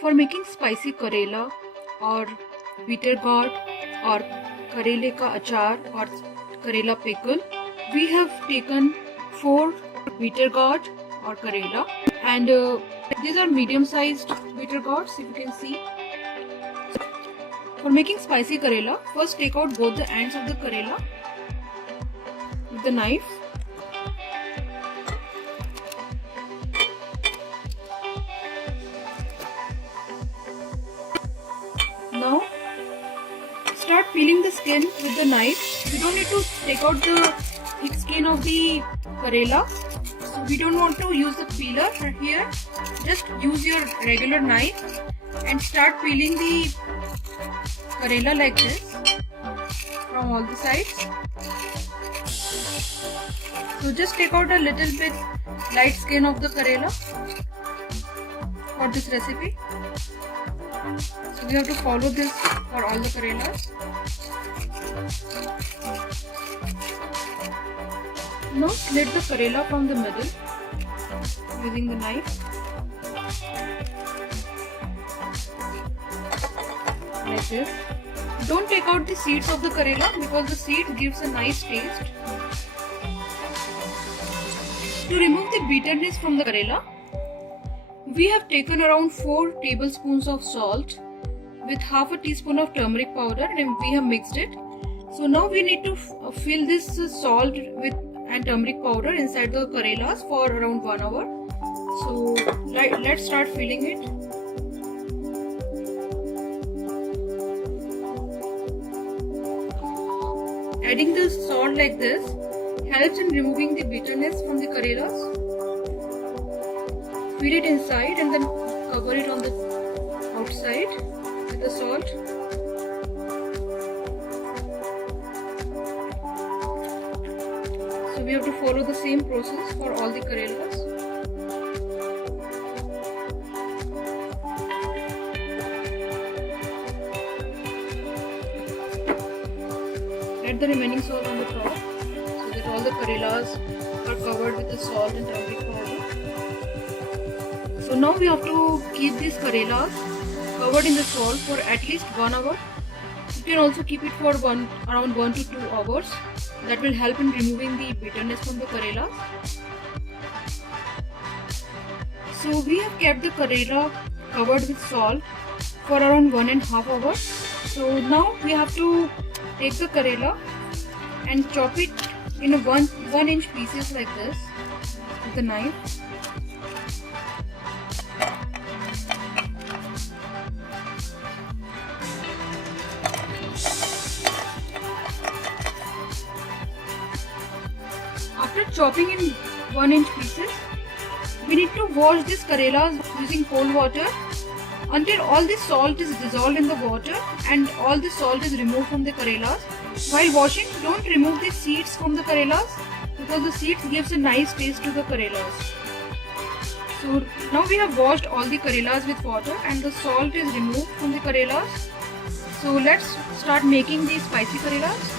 For making spicy Karela or bitter gourd or Karele ka achar or Karela pickle, we have taken 4 bitter gourd or Karela, and these are medium sized bitter gourds, if you can see. For making spicy Karela, first take out both the ends of the Karela with the knife. Now start peeling the skin with the knife. We don't need to take out the thick skin of the Karela. So we don't want to use the peeler here. Just use your regular knife and start peeling the Karela like this from all the sides. So just take out a little bit light skin of the Karela for this recipe. So we have to follow this for all the Karelas. Now slit the Karela from the middle using the knife like this. Don't take out the seeds of the Karela because the seed gives a nice taste. To remove the bitterness from the Karela, we have taken around 4 tablespoons of salt with half a teaspoon of turmeric powder and we have mixed it. So now we need to fill this salt and turmeric powder inside the Karelas for around 1 hour. So let's start filling it. Adding the salt like this helps in removing the bitterness from the Karelas. Fill it inside and then cover it on the outside with the salt. So we have to follow the same process for all the Karelas. Add the remaining salt on the top so that all the Karelas are covered with the salt and turmeric powder. So now we have to keep these Karelas covered in the salt for at least 1 hour. You can also keep it for around 1 to 2 hours. That will help in removing the bitterness from the Karelas. So we have kept the Karela covered with salt for around 1.5 hours. So now we have to take the Karela and chop it in a 1 inch pieces like this with the knife. After chopping in 1 inch pieces, we need to wash these Karelas using cold water until all the salt is dissolved in the water and all the salt is removed from the Karelas. While washing, don't remove the seeds from the Karelas because the seeds gives a nice taste to the Karelas. So now we have washed all the Karelas with water and the salt is removed from the Karelas. So let's start making the spicy Karelas.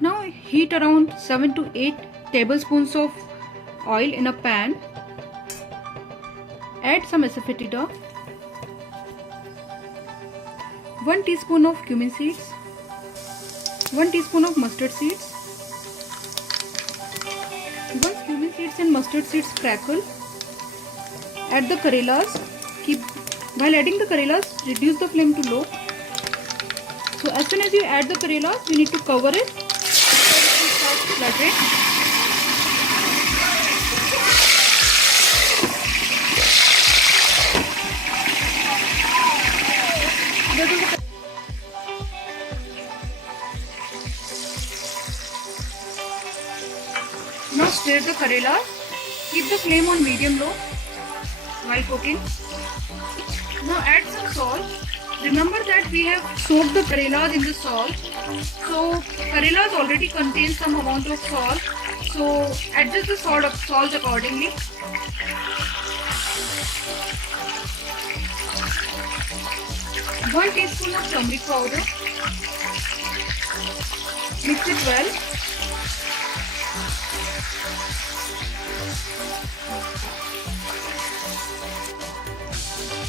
Now heat around 7 to 8 tablespoons of oil in a pan. Add some asafoetida, 1 teaspoon of cumin seeds, 1 teaspoon of mustard seeds. Once cumin seeds and mustard seeds crackle, add the Karelas. While adding the Karelas, reduce the flame to low. So as soon as you add the Karelas, you need to cover it so it will start fluttering. Now stir the karelas. Keep the flame on medium low while cooking. Now add some salt. Remember that we have soaked the karelas in the salt. So karelas already contain some amount of salt. So adjust the salt accordingly. One teaspoon of turmeric powder. Mix it well.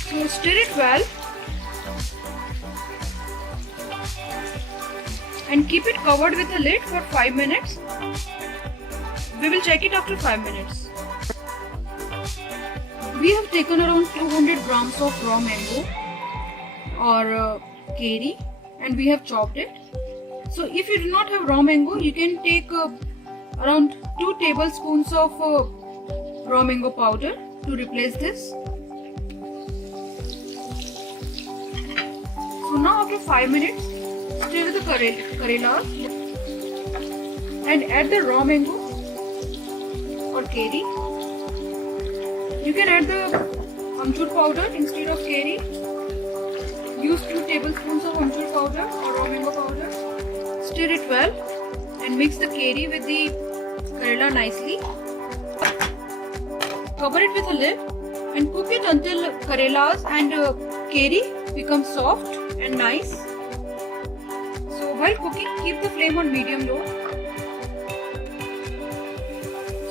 So stir it well and keep it covered with a lid for 5 minutes. We will check it after 5 minutes. We have taken around 200 grams of raw mango or keri and we have chopped it. So if you do not have raw mango, you can take around 2 tablespoons of raw mango powder to replace this. So now after 5 minutes, stir the karelas and add the raw mango or keri. You can add the amchur powder instead of keri. Use 2 tablespoons of amchur powder or raw mango powder. Stir it well and mix the keri with the karela nicely. Cover it with a lid and cook it until karelas and keri become soft and nice. So while cooking, keep the flame on medium low.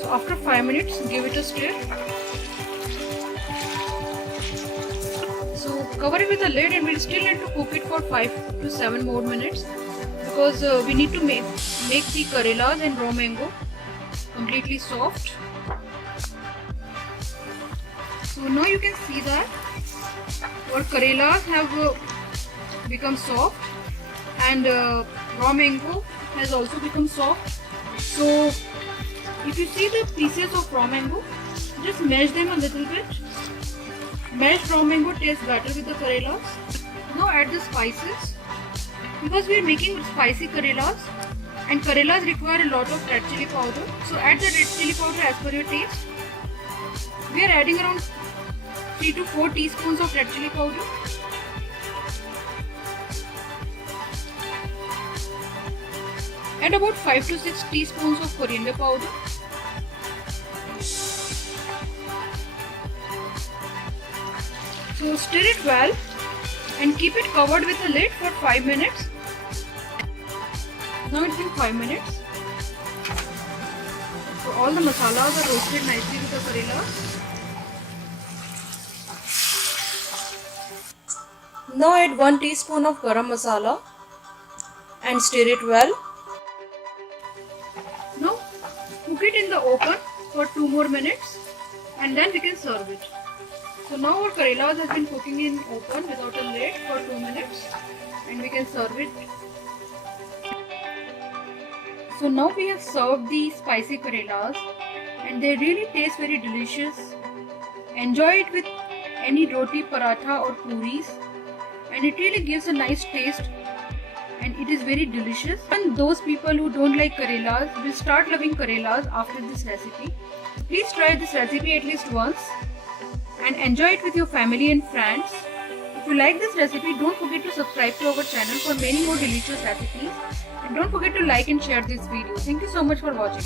So after 5 minutes, give it a stir. So cover it with a lid and we'll still need to cook it for 5 to 7 more minutes because we need to make the karelas and raw mango completely soft. So now you can see that our karelas have become soft and raw mango has also become soft. So if you see the pieces of raw mango, just mash them a little bit. Mashed raw mango tastes better with the karelas. Now add the spices. Because we are making spicy karelas and karelas require a lot of red chili powder. So add the red chili powder as per your taste. We are adding around 3 to 4 teaspoons of red chili powder. Add about 5 to 6 teaspoons of coriander powder. So stir it well and keep it covered with a lid for 5 minutes. Now it's been 5 minutes. So all the masalas are roasted nicely with the karelas. Now add 1 teaspoon of garam masala and stir it well. Now cook it in the open for 2 more minutes and then we can serve it. So now our karelas has been cooking in open without a lid for 2 minutes and we can serve it. So now we have served the spicy karelas and they really taste very delicious. Enjoy it with any roti, paratha or puris and it really gives a nice taste and it is very delicious. And those people who don't like karelas will start loving karelas after this recipe. Please try this recipe at least once and enjoy it with your family and friends. If you like this recipe, don't forget to subscribe to our channel for many more delicious recipes. And don't forget to like and share this video. Thank you so much for watching.